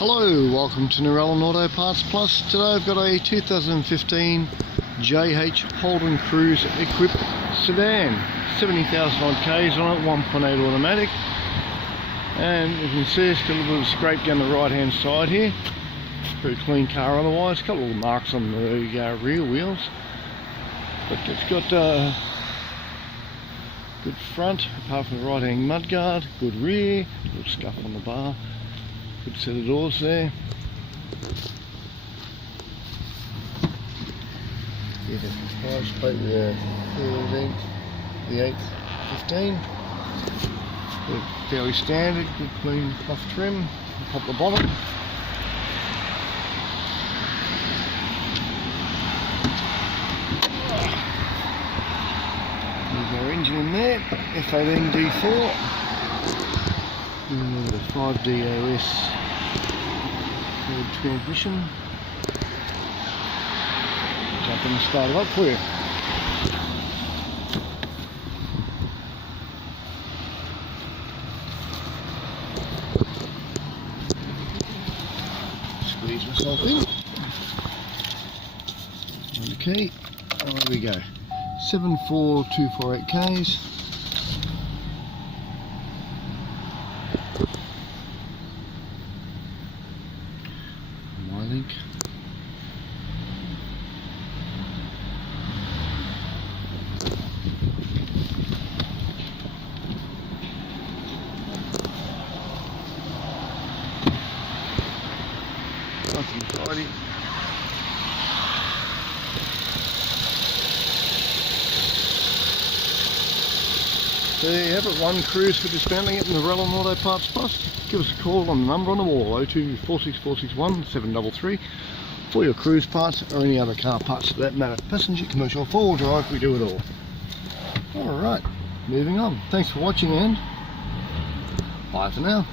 Hello, welcome to Narellan Auto Parts Plus. Today I've got a 2015 JH Holden Cruze Equipe sedan, 70,000 odd Ks on it, 1.8 automatic, and you can see it's got a little bit of scrape down the right hand side here. Pretty clean car otherwise, a couple of marks on the rear wheels, but it's got good front apart from the right hand mudguard, good rear, little scuff on the bar. Good set of doors there. Yeah, the price plate with the 815. Fairly standard, good clean cloth trim. Pop the bottom. There's our engine in there, F18D4. The 5DOS transmission. Jump in and start it up for you. Squeeze myself in. Okay, there we go. 74248 Ks. I think. Nothing tidy. So there you have it, one Cruze for dismantling it in the Narellan Auto Parts Plus. Give us a call on the number on the wall, 02 733 for your Cruze parts or any other car parts for that matter. Passenger, commercial, four-wheel drive, we do it all. Alright, moving on. Thanks for watching and bye for now.